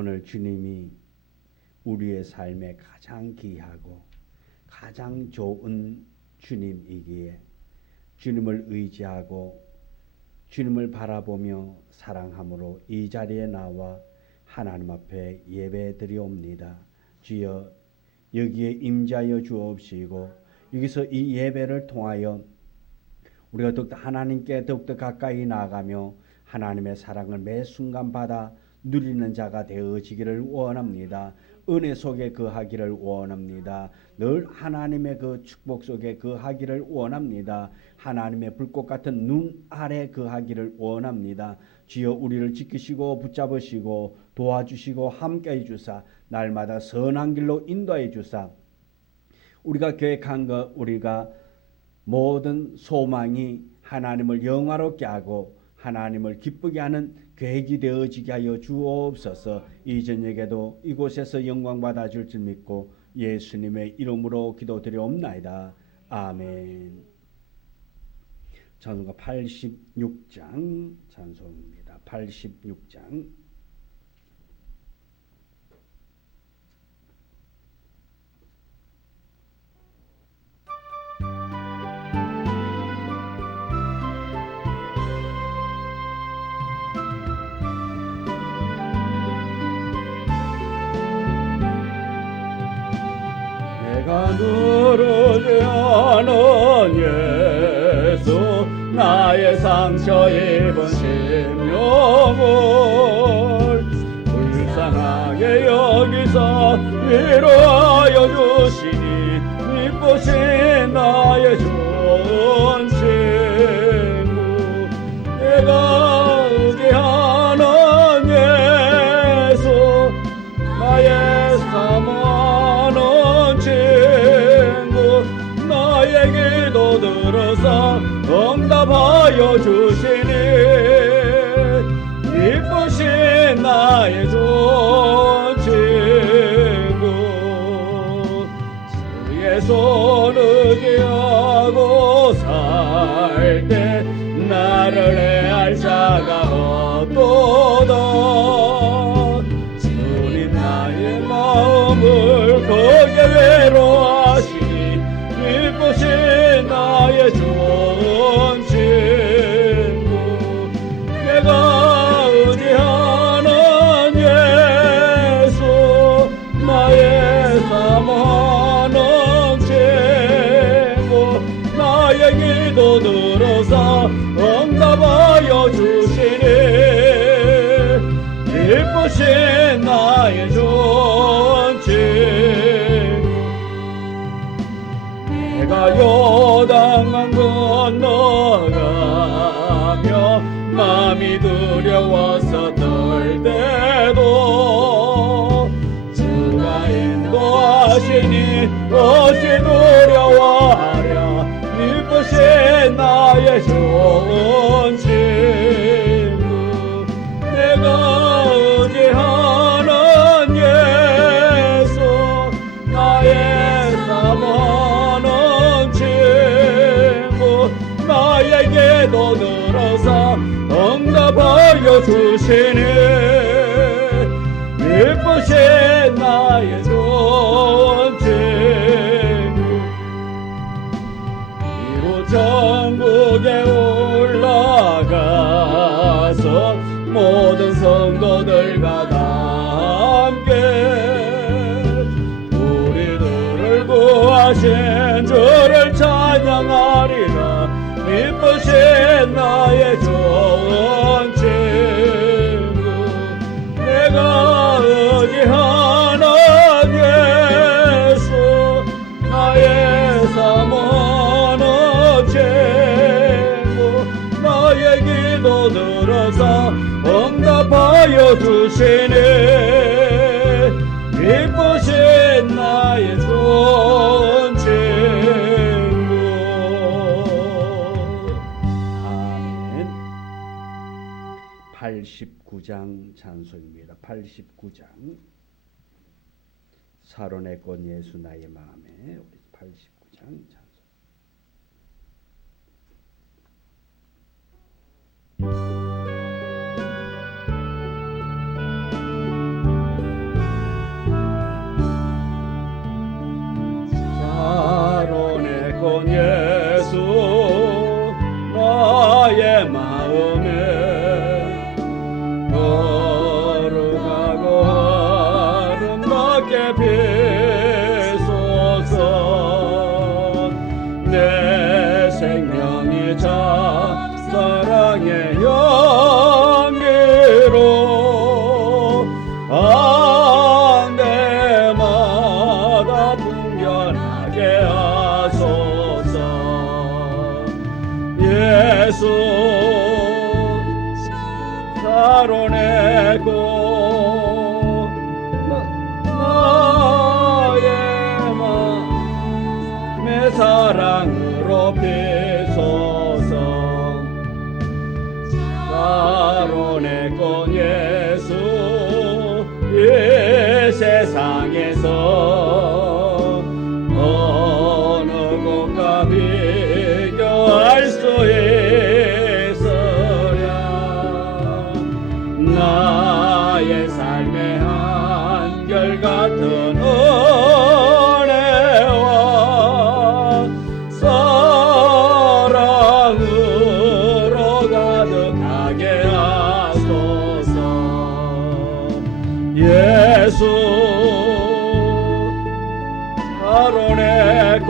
오늘 주님이 우리의 삶에 가장 귀하고 가장 좋은 주님이기에 주님을 의지하고 주님을 바라보며 사랑함으로 이 자리에 나와 하나님 앞에 예배드리옵니다. 주여 여기에 임재하여 주옵시고 여기서 이 예배를 통하여 우리가 더욱더 하나님께 더욱더 가까이 나아가며 하나님의 사랑을 매 순간 받아 누리는 자가 되어지기를 원합니다. 은혜 속에 거하기를 원합니다. 늘 하나님의 그 축복 속에 거하기를 원합니다. 하나님의 불꽃 같은 눈 아래 거하기를 원합니다. 주여 우리를 지키시고 붙잡으시고 도와주시고 함께해 주사 날마다 선한 길로 인도해 주사 우리가 계획한 것 우리가 모든 소망이 하나님을 영화롭게 하고 하나님을 기쁘게 하는 계획이 되어지게 하여 주옵소서. 이 저녁에도 이곳에서 영광 받아 줄 줄 믿고 예수님의 이름으로 기도드리옵나이다. 아멘. 찬송가 86장 찬송입니다. 86장 내가 누르지 않은 예수 나의 상처 입은 심령을 불쌍하게 여기서 위로하여 주시니 미쁘신 나의 좋은 친구 내가 의지하는 예수 나의 사모하는 친구 나의 기도 들어서 응답하여 주시니 기쁘신 나의 좋은 친구 주의 손을 기하고 살 때 나를 해할 자가 없도다 주님 나의 마음을 크게 외로워하시니 기쁘신 나의 좋은 친구 내가 의지하는 예수 나의 사모하는 친구 나의 기도 들어서 응답하여 주시니 기쁘신 나의 좋은 친구 내가 요단강 건너가며 마음이 두려워서 떨 때도 주가 인도하시니 어찌 두려워하랴 기쁘신 나의 좋은 친구 내가 의지하는 예수 나의 사모하는 친구 나에게도 들어서 응답하여 주시니 기쁘신 나의 좋은 친구 이루 천국에 올라가서 모든 성도들과 다 함께 우리들을 구하신 주를 찬양하리라 기쁘신 나의 좋은 친구 내가 의지하는 예수 나의 사모하는 친구 나의 기도 들어서 응답하여 주시니 기쁘신 나의 좋은 친구 아멘. 89장 찬송입니다. 89장 사론의 꽃 예수 나의 마음에 89장 찬송 세상에서 어느 곳과 비교할 수 있으랴. 나의 삶의 한결같은 은혜와 사랑으로 가득하게 하소서. 예수 가로내고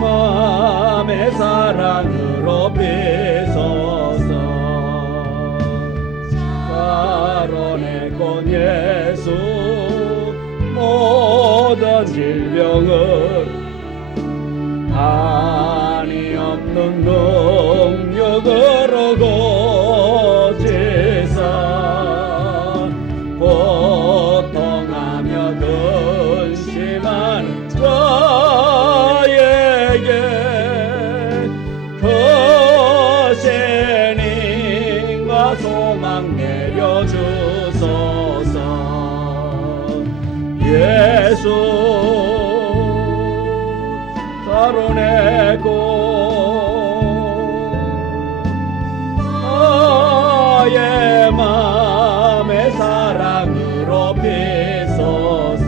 마음의 사랑으로 비소서. 가로내고 예수 모든 질병을 한이 없는 능력으로 고치사 고통하며 근심한 자에게 크신 힘과 소망 내려주소서. 예수 가로내고 나의 마음의 사랑으로 비소서.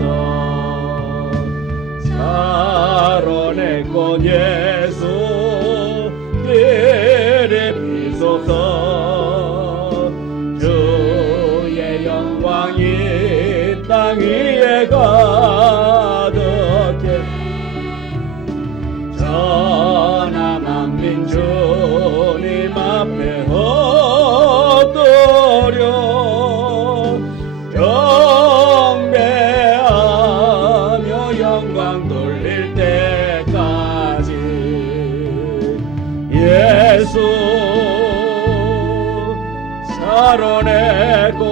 가로내고 예수 길이 비소서. 주의 영광이 땅 위에 가득해 전하 만민 주님 앞에 엎드려 경배하며 영광 돌릴 때까지. 예수 가로내고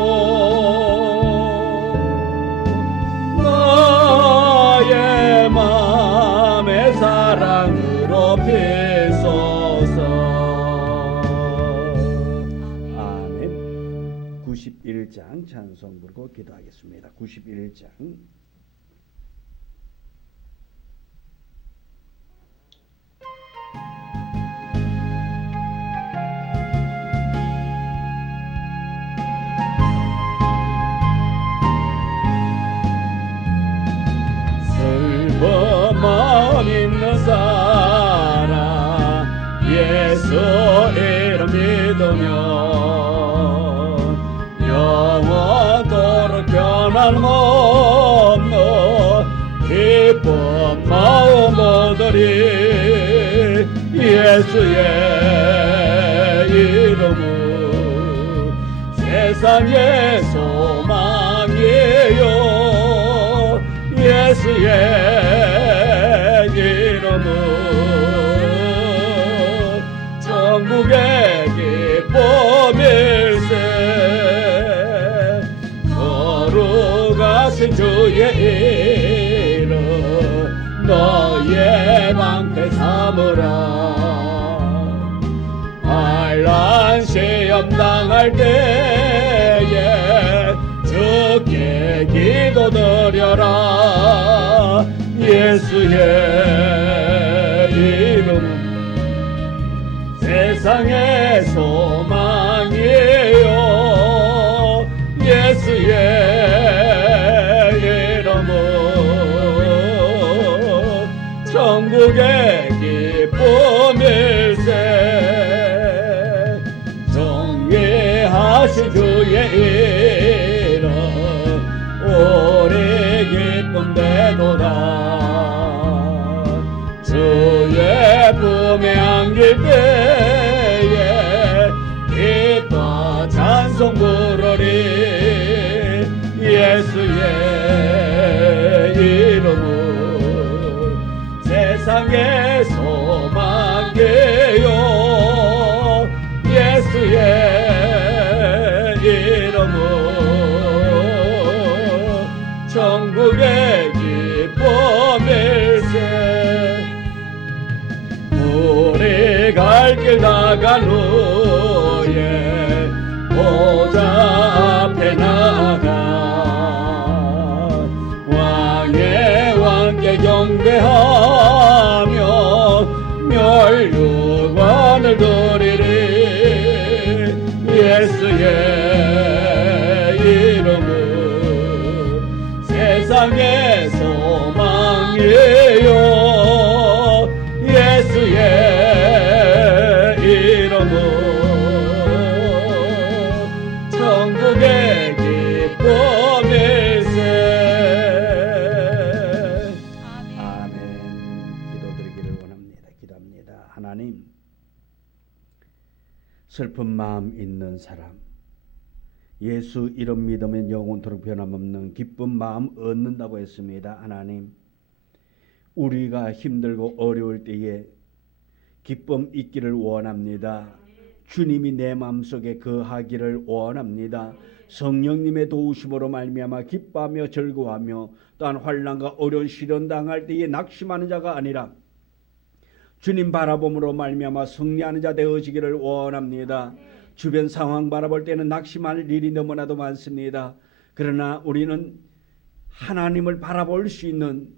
나의 마음의 사랑으로 비소서. 아멘. 91장 찬송 부르고 기도하겠습니다. 91장. 마음 있는 사람 예수 이름 믿으면 영원토록 변함없는 기쁜 마음 얻으리. 예수의 이름은 세상의 소망이요. 예수의 이름은 천국의 기쁨일세. 거룩하신 주의 이름 너의 방패 삼으라. 환난 시험 당할 때에 주께 기도드려라. 예수의 이름은 세상의 소망이요. 예수의 이름은 천국의 기쁨일세. 정의하신 주의 이름 오래 기쁨되도다. 주의 품에 안길 때에 기뻐 찬송 부르리. 예수의 이름은 세상의 소망이요. 예수의 이름은 천국의 기쁨일세. 우리 갈 길 나간 후에 보좌 앞에 나가 왕의 왕께 경배하며 멸류관을 드리리. 예수의 이름은 세상의 소망이에요. 예수의 이름은 천국의 기쁨일세. 아멘. 기도드리기를 원합니다. 기도합니다. 하나님, 슬픈 마음 있는 사람, 예수 이름 믿으면 영원토록 변함없는 기쁜 마음 얻는다고 했습니다. 하나님, 우리가 힘들고 어려울 때에 기쁨 있기를 원합니다. 주님이 내 마음속에 거하기를 원합니다. 성령님의 도우심으로 말미암아 기뻐하며 즐거워하며 또한 환난과 어려운 시련 당할 때에 낙심하는 자가 아니라 주님 바라봄으로 말미암아 승리하는 자 되어지기를 원합니다. 주변 상황 바라볼 때는 낙심할 일이 너무나도 많습니다. 그러나 우리는 하나님을 바라볼 수 있는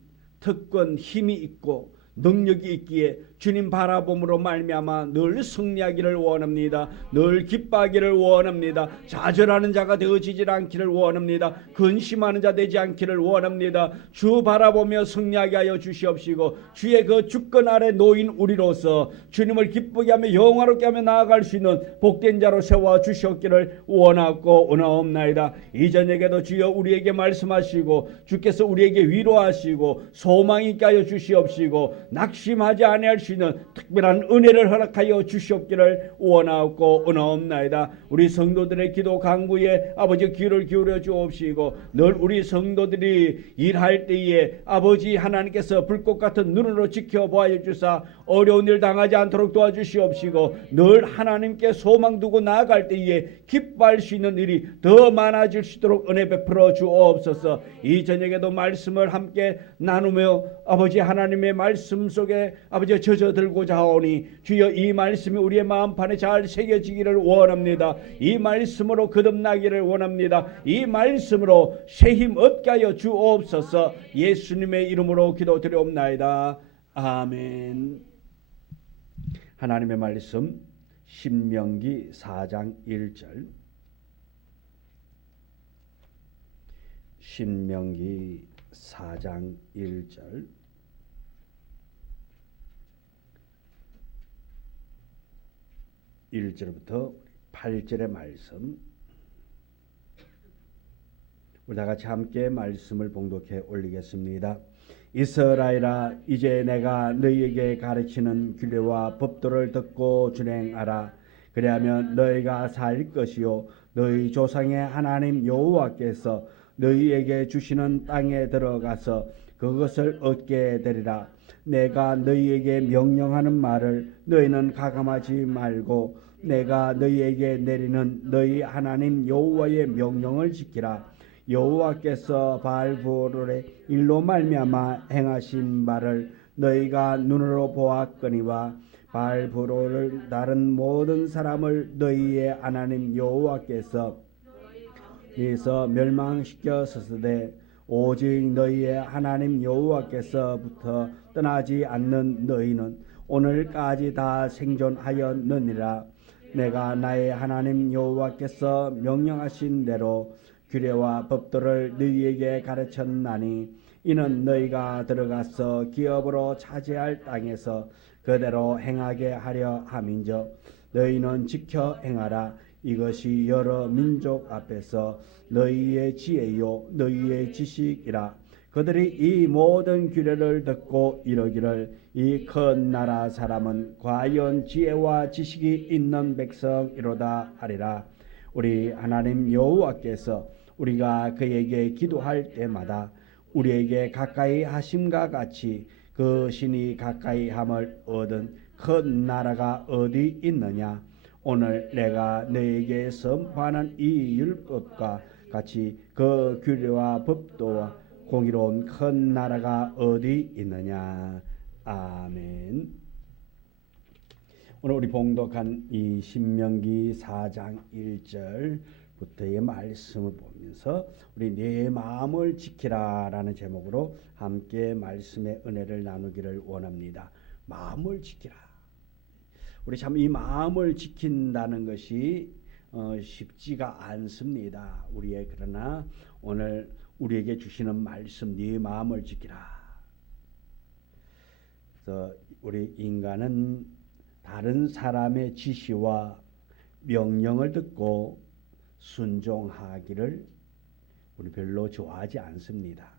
특권, 힘이 있고 능력이 있기에 주님 바라봄으로 말미암아 늘 승리하기를 원합니다. 늘 기뻐하기를 원합니다. 좌절하는 자가 되어지질 않기를 원합니다. 근심하는 자 되지 않기를 원합니다. 주 바라보며 승리하게 하여 주시옵시고 주의 그 주권 아래 놓인 우리로서 주님을 기쁘게 하며 영화롭게 하며 나아갈 수 있는 복된 자로 세워 주시옵기를 원하고 원하옵나이다. 이 저녁에도 주여 우리에게 말씀하시고 주께서 우리에게 위로하시고 소망 있게 하여 주시옵시고 낙심하지 아니할 수 있는 특별한 은혜를 허락하여 주시옵기를 원하고 원하옵나이다. 우리 성도들의 기도 간구에 아버지 귀를 기울여 주옵시고 늘 우리 성도들이 일할 때에 아버지 하나님께서 불꽃 같은 눈으로 지켜보아 주사 어려운 일 당하지 않도록 도와주시옵시고 늘 하나님께 소망 두고 나아갈 때에 기뻐할 수 있는 일이 더 많아질 수 있도록 은혜 베풀어 주옵소서. 이 저녁에도 말씀을 함께 나누며 아버지 하나님의 말씀 속에 아버지 젖어들고자 하오니 주여 이 말씀이 우리의 마음판에 잘 새겨지기를 원합니다. 이 말씀으로 거듭나기를 원합니다. 이 말씀으로 새 힘 얻게 하여 주옵소서. 예수님의 이름으로 기도드리옵나이다. 아멘. 하나님의 말씀 신명기 4장 1절, 신명기 4장 1절, 1절부터 8절의 말씀, 우리 다 같이 함께 말씀을 봉독해 올리겠습니다. 이스라엘아, 이제 내가 너희에게 가르치는 규례와 법도를 듣고 준행하라. 그리하면 너희가 살 것이요 너희 조상의 하나님 여호와께서 너희에게 주시는 땅에 들어가서 그것을 얻게 되리라. 내가 너희에게 명령하는 말을 너희는 가감하지 말고 내가 너희에게 내리는 너희 하나님 여호와의 명령을 지키라. 여호와께서 바알브올의 일로 말미암아 행하신 말을 너희가 눈으로 보았거니와 바알브올을 다른 모든 사람을 너희의 하나님 여호와께서 멸망시켰으되 오직 너희의 하나님 여호와께서부터 떠나지 않는 너희는 오늘까지 다 생존하였느니라. 내가 나의 하나님 여호와께서 명령하신 대로 규례와 법도를 너희에게 가르쳤나니 이는 너희가 들어가서 기업으로 차지할 땅에서 그대로 행하게 하려 함인즉 너희는 지켜 행하라. 이것이 여러 민족 앞에서 너희의 지혜요 너희의 지식이라. 그들이 이 모든 규례를 듣고 이르기를 이 큰 나라 사람은 과연 지혜와 지식이 있는 백성이로다 하리라. 우리 하나님 여호와께서 우리가 그에게 기도할 때마다 우리에게 가까이 하심과 같이 그 신이 가까이 함을 얻은 큰 나라가 어디 있느냐. 오늘 내가 너에게 선포하는 이 율법과 같이 그 규례와 법도와 공의로운 큰 나라가 어디 있느냐. 아멘. 오늘 우리 봉독한 이 신명기 4장 1절 부터의 말씀을 보면서 우리 내 마음을 지키라라는 제목으로 함께 말씀의 은혜를 나누기를 원합니다. 마음을 지키라. 우리 참 이 마음을 지킨다는 것이 쉽지가 않습니다. 그러나 오늘 우리에게 주시는 말씀, 네 마음을 지키라. 그래서 우리 인간은 다른 사람의 지시와 명령을 듣고 순종하기를 우리 별로 좋아하지 않습니다.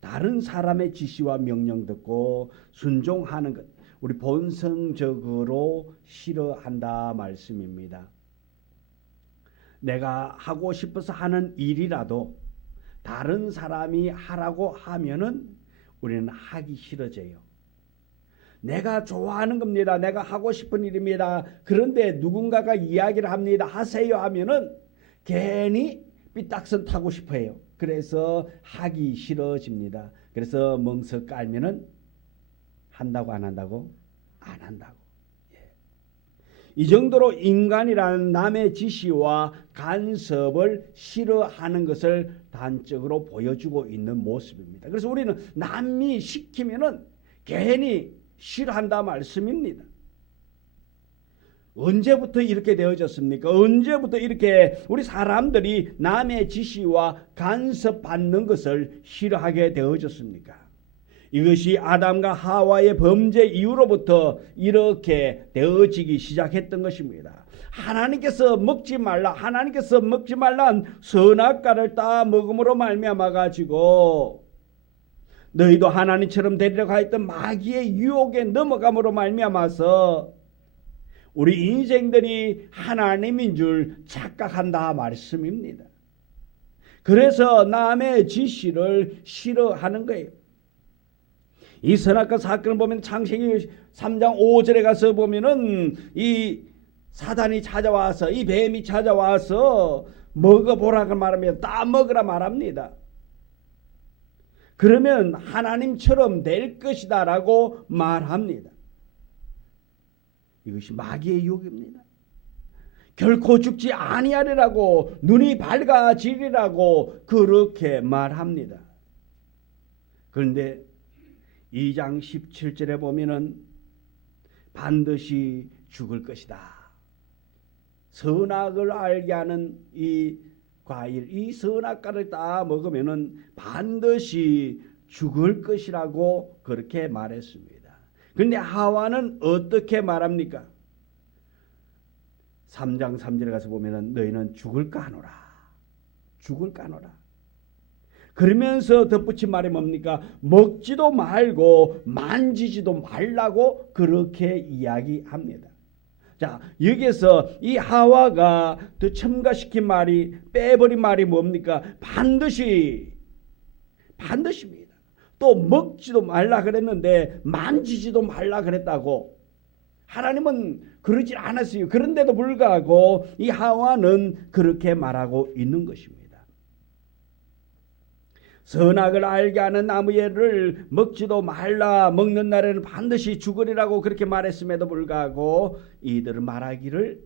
다른 사람의 지시와 명령 듣고 순종하는 것, 우리 본성적으로 싫어한다 말씀입니다. 내가 하고 싶어서 하는 일이라도 다른 사람이 하라고 하면은 우리는 하기 싫어져요. 내가 좋아하는 겁니다. 내가 하고 싶은 일입니다. 그런데 누군가가 이야기를 합니다. 하세요 하면은 괜히 삐딱선 타고 싶어요. 그래서 하기 싫어집니다. 그래서 멍석 깔면은 한다고 안 한다고? 안 한다고. 이 정도로 인간이라는 남의 지시와 간섭을 싫어하는 것을 단적으로 보여주고 있는 모습입니다. 그래서 우리는 남이 시키면은 괜히 싫어한다 말씀입니다. 언제부터 이렇게 되어졌습니까? 언제부터 이렇게 우리 사람들이 남의 지시와 간섭받는 것을 싫어하게 되어졌습니까? 이것이 아담과 하와의 범죄 이후로부터 이렇게 되어지기 시작했던 것입니다. 하나님께서 먹지 말란 선악과를 따 먹음으로 말미암아 가지고 너희도 하나님처럼 되리라고 하였던 마귀의 유혹에 넘어감으로 말미암아서 우리 인생들이 하나님인 줄 착각한다 말씀입니다. 그래서 남의 지시를 싫어하는 거예요. 이 선악과 사건을 보면 창세기 3장 5절에 가서 보면은 이 사단이 찾아와서 이 뱀이 찾아와서 먹어보라고 말하면 다 먹으라 말합니다. 그러면 하나님처럼 될 것이다 라고 말합니다. 이것이 마귀의 유혹입니다. 결코 죽지 아니하리라고 눈이 밝아지리라고 그렇게 말합니다. 그런데 2장 17절에 보면은 반드시 죽을 것이다. 선악을 알게 하는 이 과일, 이 선악과를 다 먹으면은 반드시 죽을 것이라고 그렇게 말했습니다. 그런데 하와는 어떻게 말합니까? 3장 3절에 가서 보면은 너희는 죽을까 하노라. 죽을까 하노라. 그러면서 덧붙인 말이 뭡니까? 먹지도 말고 만지지도 말라고 그렇게 이야기합니다. 자, 여기서 이 하와가 더 첨가시킨 말이, 빼버린 말이 뭡니까? 반드시입니다. 또 먹지도 말라 그랬는데 만지지도 말라 그랬다고. 하나님은 그러지 않았어요. 그런데도 불구하고 이 하와는 그렇게 말하고 있는 것입니다. 선악을 알게 하는 나무를 먹지도 말라, 먹는 날에는 반드시 죽으리라고 그렇게 말했음에도 불구하고 이들은 말하기를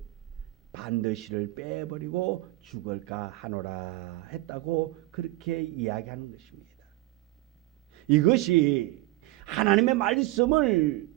반드시를 빼버리고 죽을까 하노라 했다고 그렇게 이야기하는 것입니다. 이것이 하나님의 말씀을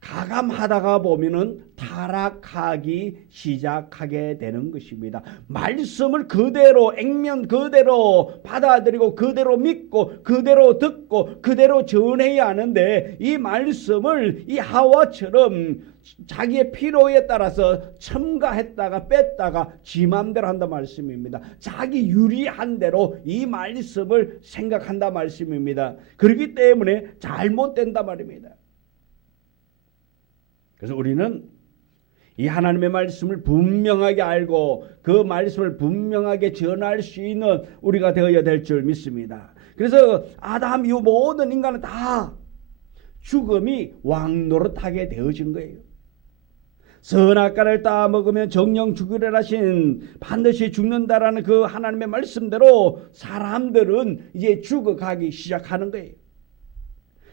가감하다가 보면은 타락하기 시작하게 되는 것입니다. 말씀을 그대로 액면 그대로 받아들이고 그대로 믿고 그대로 듣고 그대로 전해야 하는데 이 말씀을 이 하와처럼 자기의 필요에 따라서 첨가했다가 뺐다가 지 맘대로 한다 말씀입니다. 자기 유리한 대로 이 말씀을 생각한다 말씀입니다. 그렇기 때문에 잘못된다 말입니다. 그래서 우리는 이 하나님의 말씀을 분명하게 알고 그 말씀을 분명하게 전할 수 있는 우리가 되어야 될 줄 믿습니다. 그래서 아담 이후 모든 인간은 다 죽음이 왕노릇하게 되어진 거예요. 선악과를 따 먹으면 정령 죽으리라 하신 반드시 죽는다라는 그 하나님의 말씀대로 사람들은 이제 죽어가기 시작하는 거예요.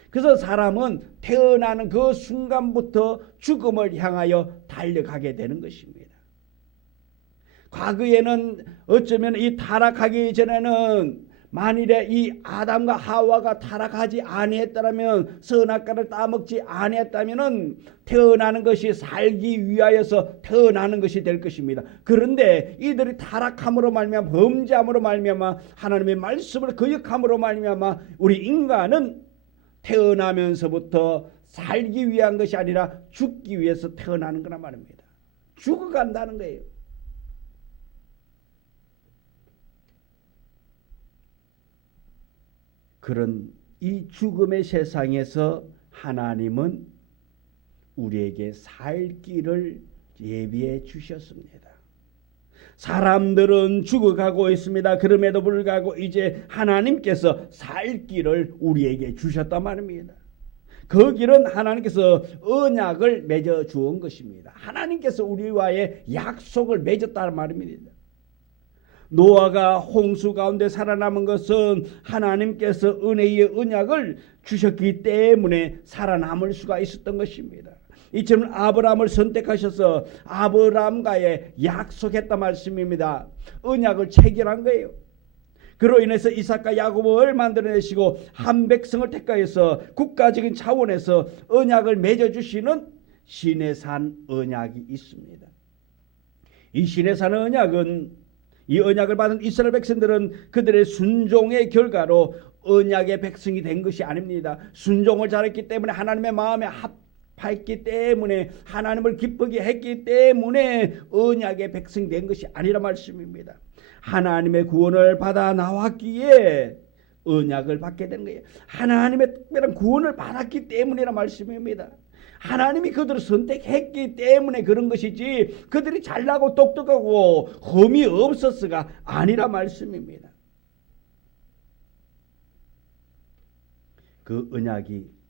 그래서 사람은 태어나는 그 순간부터 죽음을 향하여 달려가게 되는 것입니다. 과거에는 어쩌면 이 타락하기 전에는 만일에 이 아담과 하와가 타락하지 아니했다면, 선악과를 따먹지 아니했다면 태어나는 것이 살기 위하여서 태어나는 것이 될 것입니다. 그런데 이들이 타락함으로 말미암아, 범죄함으로 말미암아, 하나님의 말씀을 거역함으로 말미암아 우리 인간은 태어나면서부터 살기 위한 것이 아니라 죽기 위해서 태어나는 거란 말입니다. 죽어간다는 거예요. 그런 이 죽음의 세상에서 하나님은 우리에게 살 길을 예비해 주셨습니다. 사람들은 죽어가고 있습니다. 그럼에도 불구하고 이제 하나님께서 살 길을 우리에게 주셨단 말입니다. 그 길은 하나님께서 언약을 맺어 주은 것입니다. 하나님께서 우리와의 약속을 맺었다는 말입니다. 노아가 홍수 가운데 살아남은 것은 하나님께서 은혜의 언약을 주셨기 때문에 살아남을 수가 있었던 것입니다. 이처럼 아브라함을 선택하셔서 아브라함과의 약속했단 말씀입니다. 언약을 체결한 거예요. 그로 인해서 이삭과 야곱을 만들어내시고 한 백성을 택하여서 국가적인 차원에서 언약을 맺어주시는 시내산 언약이 있습니다. 이 시내산 언약은, 이 언약을 받은 이스라엘 백성들은 그들의 순종의 결과로 언약의 백성이 된 것이 아닙니다. 순종을 잘했기 때문에, 하나님의 마음에 합했기 때문에, 하나님을 기쁘게 했기 때문에 언약의 백성이 된 것이 아니라 말씀입니다. 하나님의 구원을 받아 나왔기에 언약을 받게 된 거예요. 하나님의 특별한 구원을 받았기 때문이라 말씀입니다. 하나님이 그들을 선택했기 때문에 그런 것이지 그들이 잘나고 똑똑하고 흠이 없었어가 아니라 말씀입니다. 그 언약이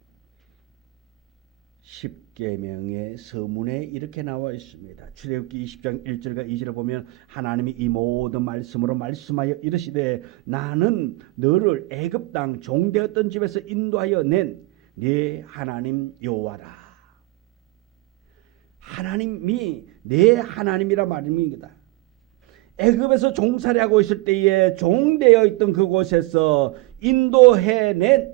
십계명의 서문에 이렇게 나와 있습니다. 출애굽기 20장 1절과 2절을 보면 하나님이 이 모든 말씀으로 말씀하여 이르시되 나는 너를 애굽 땅 종되었던 집에서 인도하여 낸 네 하나님 여호와라. 하나님이 내 하나님이라 말입니다. 애굽에서 종살이하고 있을 때에 종되어 있던 그곳에서 인도해낸,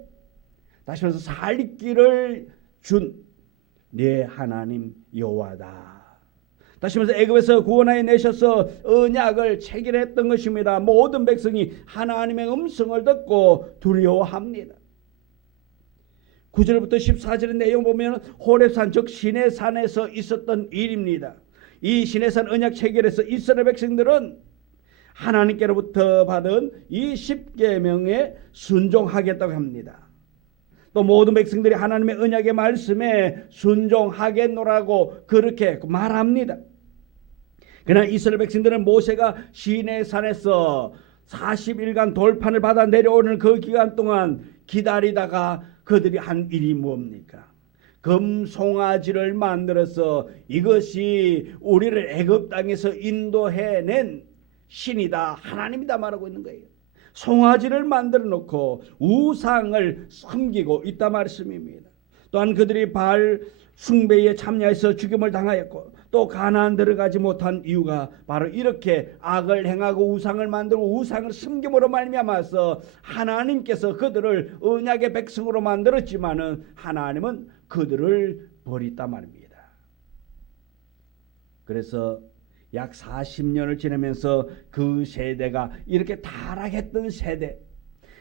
다시 말해서 살 길을 준 내 하나님 여호와다. 다시 말해서 애굽에서 구원하여 내셔서 언약을 체결했던 것입니다. 모든 백성이 하나님의 음성을 듣고 두려워합니다. 9절부터 14절의 내용 보면 호렙산 즉 시내산에서 있었던 일입니다. 이 시내산 언약 체결에서 이스라엘 백성들은 하나님께로부터 받은 이 십계명에 순종하겠다고 합니다. 또 모든 백성들이 하나님의 언약의 말씀에 순종하겠노라고 그렇게 말합니다. 그러나 이스라엘 백성들은 모세가 시내산에서 40일간 돌판을 받아 내려오는 그 기간 동안 기다리다가 그들이 한 일이 뭡니까? 금송아지를 만들어서 이것이 우리를 애굽 땅에서 인도해낸 신이다, 하나님이다 말하고 있는 거예요. 송아지를 만들어 놓고 우상을 섬기고 있다 말씀입니다. 또한 그들이 바알 숭배에 참여해서 죽임을 당하였고 또 가나안 들어가지 못한 이유가 바로 이렇게 악을 행하고 우상을 만들고 우상을 섬김으로 말미암아서 하나님께서 그들을 언약의 백성으로 만들었지만은 하나님은 그들을 버렸단 말입니다. 그래서 약 40년을 지나면서 그 세대가 이렇게 타락했던 세대,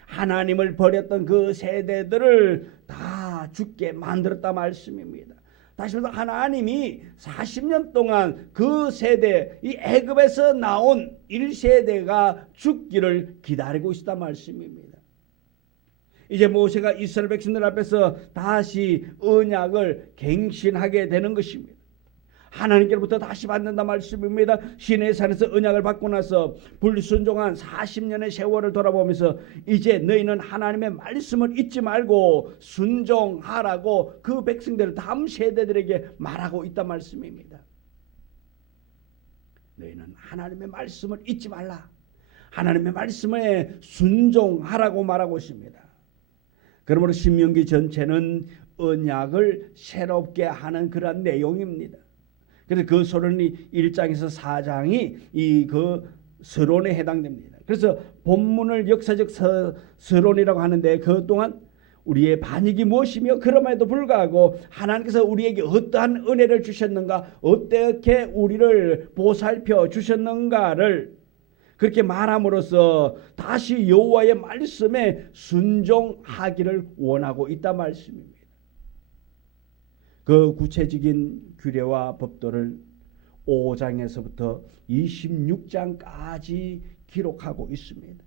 하나님을 버렸던 그 세대들을 다 죽게 만들었다 말씀입니다. 다시 말해서 하나님이 40년 동안 그 세대, 이 애굽에서 나온 1세대가 죽기를 기다리고 있다 말씀입니다. 이제 모세가 이스라엘 백성들 앞에서 다시 언약을 갱신하게 되는 것입니다. 하나님께로부터 다시 받는다 말씀입니다. 시내산에서 언약을 받고 나서 불순종한 40년의 세월을 돌아보면서 이제 너희는 하나님의 말씀을 잊지 말고 순종하라고 그 백성들을 다음 세대들에게 말하고 있다 말씀입니다. 너희는 하나님의 말씀을 잊지 말라. 하나님의 말씀에 순종하라고 말하고 있습니다. 그러므로 신명기 전체는 언약을 새롭게 하는 그런 내용입니다. 그래서 그 서론이 1장에서 4장이 이 그 서론에 해당됩니다. 그래서 본문을 역사적 서론이라고 하는데 그동안 우리의 반역이 무엇이며 그럼에도 불구하고 하나님께서 우리에게 어떠한 은혜를 주셨는가, 어떻게 우리를 보살펴 주셨는가를 그렇게 말함으로써 다시 여호와의 말씀에 순종하기를 원하고 있단 말씀입니다. 그 구체적인 규례와 법도를 5장에서부터 26장까지 기록하고 있습니다.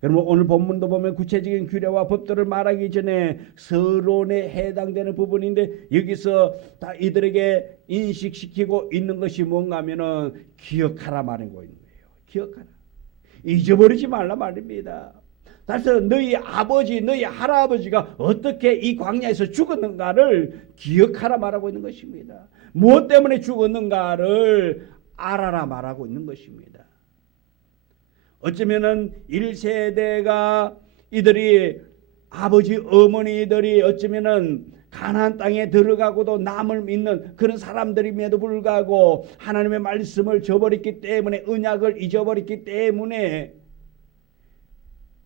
그러면 오늘 본문도 보면 구체적인 규례와 법도를 말하기 전에 서론에 해당되는 부분인데 여기서 다 이들에게 인식시키고 있는 것이 뭔가 하면은 기억하라 말하고 있는 거예요. 기억하라. 잊어버리지 말라 말입니다. 따라서 너희 아버지, 너희 할아버지가 어떻게 이 광야에서 죽었는가를 기억하라 말하고 있는 것입니다. 무엇 때문에 죽었는가를 알아라 말하고 있는 것입니다. 어쩌면은 1세대가 이들이 아버지 어머니들이 어쩌면은 가나안 땅에 들어가고도 남을 믿는 그런 사람들임에도 불구하고 하나님의 말씀을 저버렸기 때문에, 언약을 잊어버렸기 때문에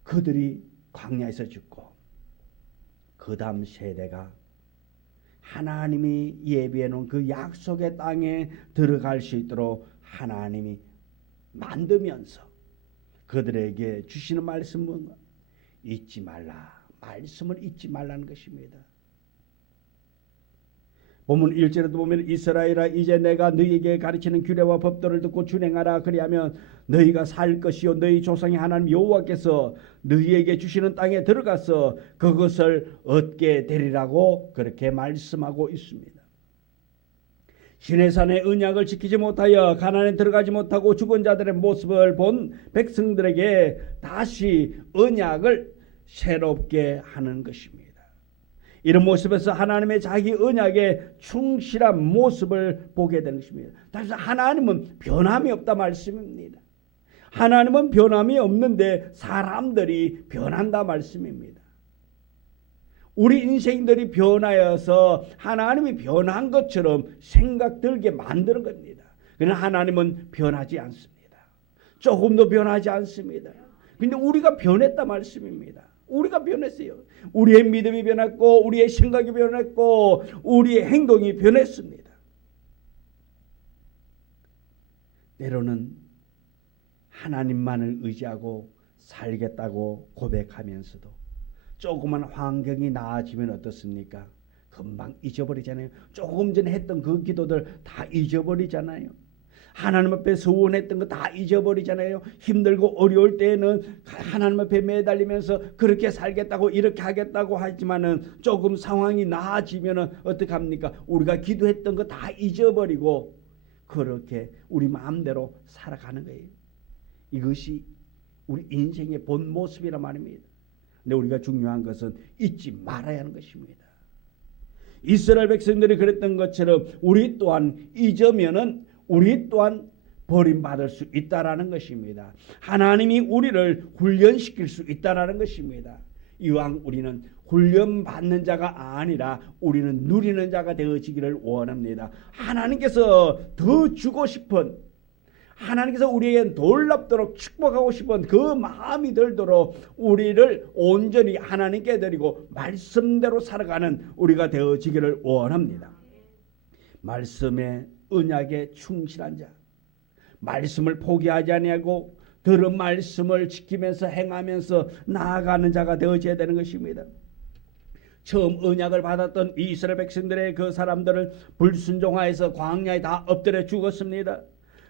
그들이 광야에서 죽고 그 다음 세대가 하나님이 예비해 놓은 그 약속의 땅에 들어갈 수 있도록 하나님이 만들면서 그들에게 주시는 말씀은 잊지 말라. 말씀을 잊지 말라는 것입니다. 본문 1절에도 보면 이스라엘아 이제 내가 너희에게 가르치는 규례와 법도를 듣고 준행하라. 그리하면 너희가 살 것이요 너희 조상의 하나님 여호와께서 너희에게 주시는 땅에 들어가서 그것을 얻게 되리라고 그렇게 말씀하고 있습니다. 시내산의 언약을 지키지 못하여 가나안에 들어가지 못하고 죽은 자들의 모습을 본 백성들에게 다시 언약을 새롭게 하는 것입니다. 이런 모습에서 하나님의 자기 언약에 충실한 모습을 보게 되는 것입니다. 따라서 하나님은 변함이 없다 말씀입니다. 하나님은 변함이 없는데 사람들이 변한다 말씀입니다. 우리 인생들이 변하여서 하나님이 변한 것처럼 생각 들게 만드는 겁니다. 그러나 하나님은 변하지 않습니다. 조금도 변하지 않습니다. 근데 우리가 변했다 말씀입니다. 우리가 변했어요. 우리의 믿음이 변했고 우리의 생각이 변했고 우리의 행동이 변했습니다. 때로는 하나님만을 의지하고 살겠다고 고백하면서도 조그만 환경이 나아지면 어떻습니까? 금방 잊어버리잖아요. 조금 전에 했던 그 기도들 다 잊어버리잖아요. 하나님 앞에 서원했던 거 다 잊어버리잖아요. 힘들고 어려울 때에는 하나님 앞에 매달리면서 그렇게 살겠다고 이렇게 하겠다고 하지만은 조금 상황이 나아지면은 어떡합니까? 우리가 기도했던 거 다 잊어버리고 그렇게 우리 마음대로 살아가는 거예요. 이것이 우리 인생의 본 모습이란 말입니다. 근데 우리가 중요한 것은 잊지 말아야 하는 것입니다. 이스라엘 백성들이 그랬던 것처럼 우리 또한 잊으면은 우리 또한 버림받을 수 있다라는 것입니다. 하나님이 우리를 훈련시킬 수 있다라는 것입니다. 이왕 우리는 훈련받는 자가 아니라 우리는 누리는 자가 되어지기를 원합니다. 하나님께서 더 주고 싶은, 하나님께서 우리에게 놀랍도록 축복하고 싶은 그 마음이 들도록 우리를 온전히 하나님께 드리고 말씀대로 살아가는 우리가 되어지기를 원합니다. 말씀의 언약에 충실한 자, 말씀을 포기하지 아니하고 들은 말씀을 지키면서 행하면서 나아가는 자가 되어져야 되는 것입니다. 처음 언약을 받았던 이스라엘 백성들의 그 사람들을 불순종하여서 광야에 다 엎드려 죽었습니다.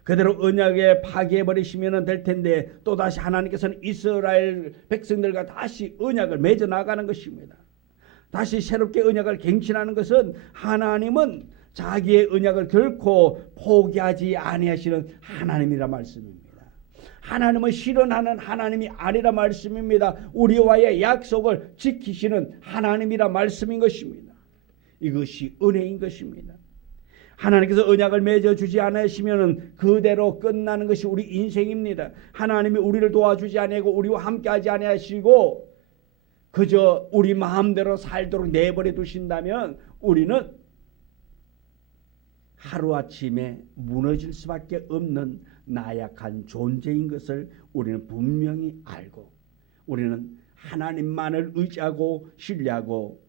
그대로 언약에 파괴해버리시면 될 텐데 또다시 하나님께서는 이스라엘 백성들과 다시 언약을 맺어 나가는 것입니다. 다시 새롭게 언약을 갱신하는 것은 하나님은 자기의 언약을 결코 포기하지 아니하시는 하나님이라 말씀입니다. 하나님은 실현하는 하나님이 아니라 말씀입니다. 우리와의 약속을 지키시는 하나님이라 말씀인 것입니다. 이것이 은혜인 것입니다. 하나님께서 언약을 맺어주지 않으시면 그대로 끝나는 것이 우리 인생입니다. 하나님이 우리를 도와주지 아니하고 우리와 함께하지 아니하시고 그저 우리 마음대로 살도록 내버려 두신다면 우리는 하루아침에 무너질 수밖에 없는 나약한 존재인 것을 우리는 분명히 알고, 우리는 하나님만을 의지하고 신뢰하고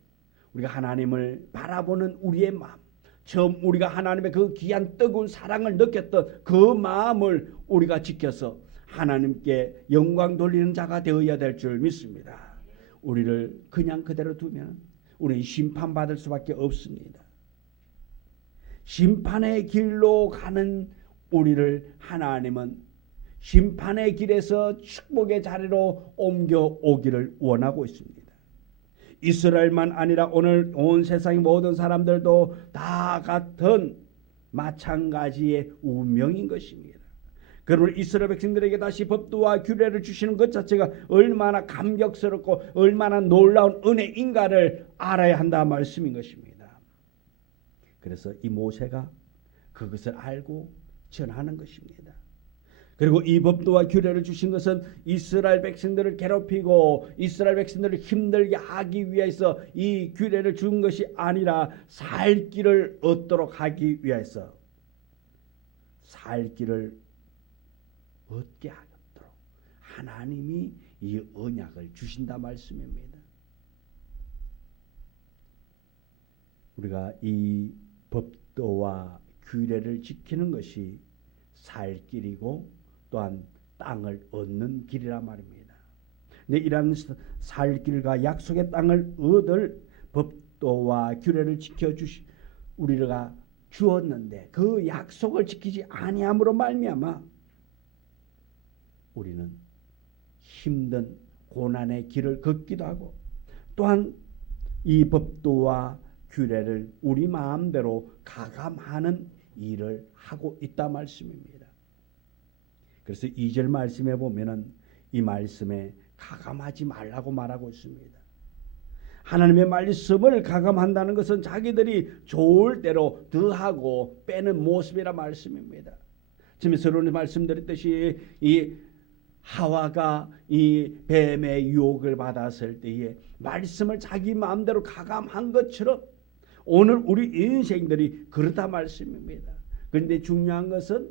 우리가 하나님을 바라보는 우리의 마음, 처음 우리가 하나님의 그 귀한 뜨거운 사랑을 느꼈던 그 마음을 우리가 지켜서 하나님께 영광 돌리는 자가 되어야 될 줄 믿습니다. 우리를 그냥 그대로 두면 우리는 심판받을 수밖에 없습니다. 심판의 길로 가는 우리를 하나님은 심판의 길에서 축복의 자리로 옮겨오기를 원하고 있습니다. 이스라엘만 아니라 오늘 온 세상의 모든 사람들도 다 같은 마찬가지의 운명인 것입니다. 그러므로 이스라엘 백성들에게 다시 법도와 규례를 주시는 것 자체가 얼마나 감격스럽고 얼마나 놀라운 은혜인가를 알아야 한다 말씀인 것입니다. 그래서 이 모세가 그것을 알고 전하는 것입니다. 그리고 이 법도와 규례를 주신 것은 이스라엘 백성들을 괴롭히고 이스라엘 백성들을 힘들게 하기 위해서 이 규례를 준 것이 아니라 살 길을 얻도록 하기 위해서, 살 길을 얻게 하도록 하나님이 이 언약을 주신다 말씀입니다. 우리가 이 법도와 규례를 지키는 것이 살 길이고 또한 땅을 얻는 길이란 말입니다. 근데 이러한 살 길과 약속의 땅을 얻을 법도와 규례를 지켜주시 우리가 주었는데 그 약속을 지키지 아니함으로 말미암아 우리는 힘든 고난의 길을 걷기도 하고 또한 이 법도와 규례를 우리 마음대로 가감하는 일을 하고 있다 말씀입니다. 그래서 2절 말씀에 보면은 이 말씀에 가감하지 말라고 말하고 있습니다. 하나님의 말씀을 가감한다는 것은 자기들이 좋을 대로 더하고 빼는 모습이라 말씀입니다. 지금 서론에 말씀드렸듯이 이 하와가 이 뱀의 유혹을 받았을 때에 말씀을 자기 마음대로 가감한 것처럼 오늘 우리 인생들이 그렇다 말씀입니다. 그런데 중요한 것은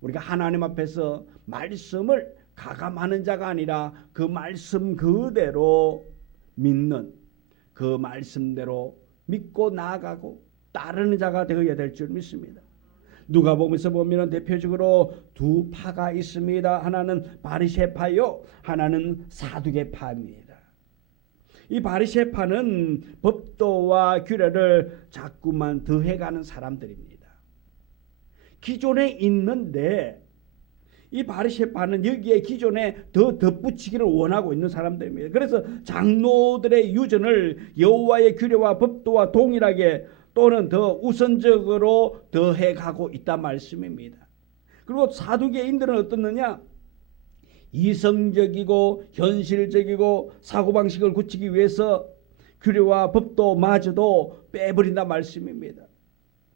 우리가 하나님 앞에서 말씀을 가감하는 자가 아니라 그 말씀 그대로 믿는, 그 말씀대로 믿고 나아가고 따르는 자가 되어야 될 줄 믿습니다. 누가복음에서 보면 대표적으로 두 파가 있습니다. 하나는 바리새파요, 하나는 사두개파입니다. 이 바리새파는 법도와 규례를 자꾸만 더해가는 사람들입니다. 기존에 있는데 이 바리새파는 여기에 기존에 더 덧붙이기를 원하고 있는 사람들입니다. 그래서 장로들의 유전을 여호와의 규례와 법도와 동일하게 또는 더 우선적으로 더해가고 있단 말씀입니다. 그리고 사두개인들은 어떻느냐? 이성적이고 현실적이고 사고방식을 굳히기 위해서 규례와 법도마저도 빼버린단 말씀입니다.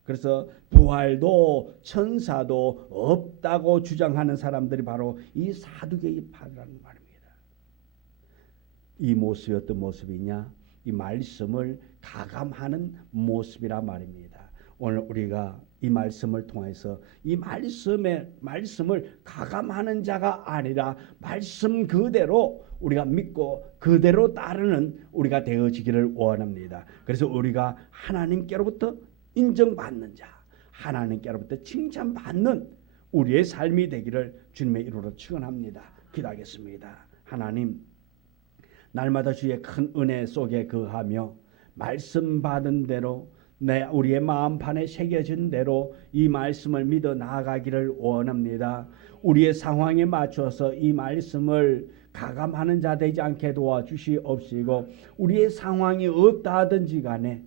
그래서 부활도 천사도 없다고 주장하는 사람들이 바로 이 사두개파라는 말입니다. 이 모습이 어떤 모습이냐? 이 말씀을 가감하는 모습이란 말입니다. 오늘 우리가 이 말씀을 통해서 이 말씀을 가감하는 자가 아니라 말씀 그대로 우리가 믿고 그대로 따르는 우리가 되어지기를 원합니다. 그래서 우리가 하나님께로부터 인정받는 자, 하나님께로부터 칭찬받는 우리의 삶이 되기를 주님의 이름으로 축원합니다. 기도하겠습니다. 하나님, 날마다 주의 큰 은혜 속에 거하며 말씀 받은 대로 우리의 마음판에 새겨진 대로 이 말씀을 믿어 나아가기를 원합니다. 우리의 상황에 맞춰서 이 말씀을 가감하는 자 되지 않게 도와주시옵시고 우리의 상황이 어떠 하든지 간에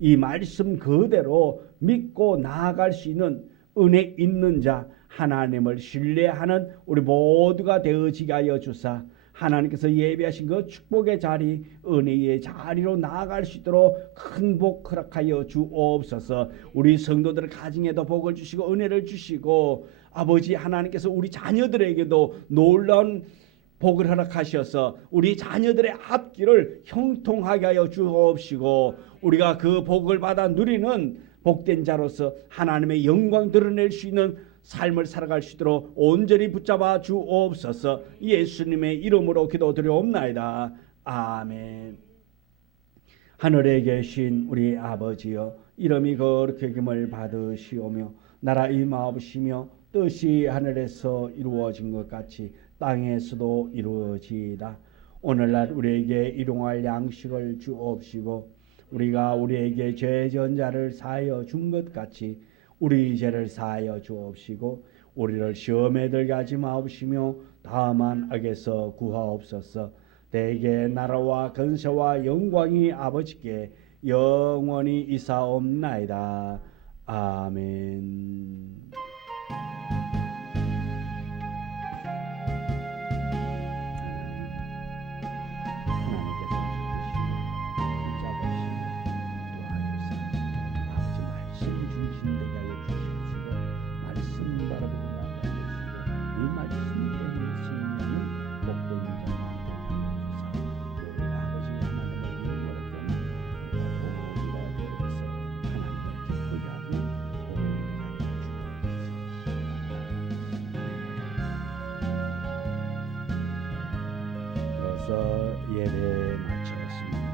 이 말씀 그대로 믿고 나아갈 수 있는 은혜 있는 자, 하나님을 신뢰하는 우리 모두가 되어지게 하여 주사 하나님께서 예비하신 그 축복의 자리, 은혜의 자리로 나아갈 수 있도록 큰 복 허락하여 주옵소서. 우리 성도들 가정에도 복을 주시고 은혜를 주시고 아버지 하나님께서 우리 자녀들에게도 놀라운 복을 허락하셔서 우리 자녀들의 앞길을 형통하게 하여 주옵시고 우리가 그 복을 받아 누리는 복된 자로서 하나님의 영광 드러낼 수 있는 삶을 살아갈 수 있도록 온전히 붙잡아 주옵소서. 예수님의 이름으로 기도드리옵나이다. 아멘. 하늘에 계신 우리 아버지여, 이름이 거룩히 여김을 받으시오며 나라 임하옵시며 뜻이 하늘에서 이루어진 것 같이 땅에서도 이루어지이다. 오늘날 우리에게 일용할 양식을 주옵시고 우리가 우리에게 죄 지은 자를 사하여 준 것 같이 우리 죄를 사하여 주옵시고 우리를 시험에 들게 하지 마옵시며 다만 악에서 구하옵소서. 대개 나라와 근세와 영광이 아버지께 영원히 이사옵나이다. 아멘. 예배에 마쳤습니다.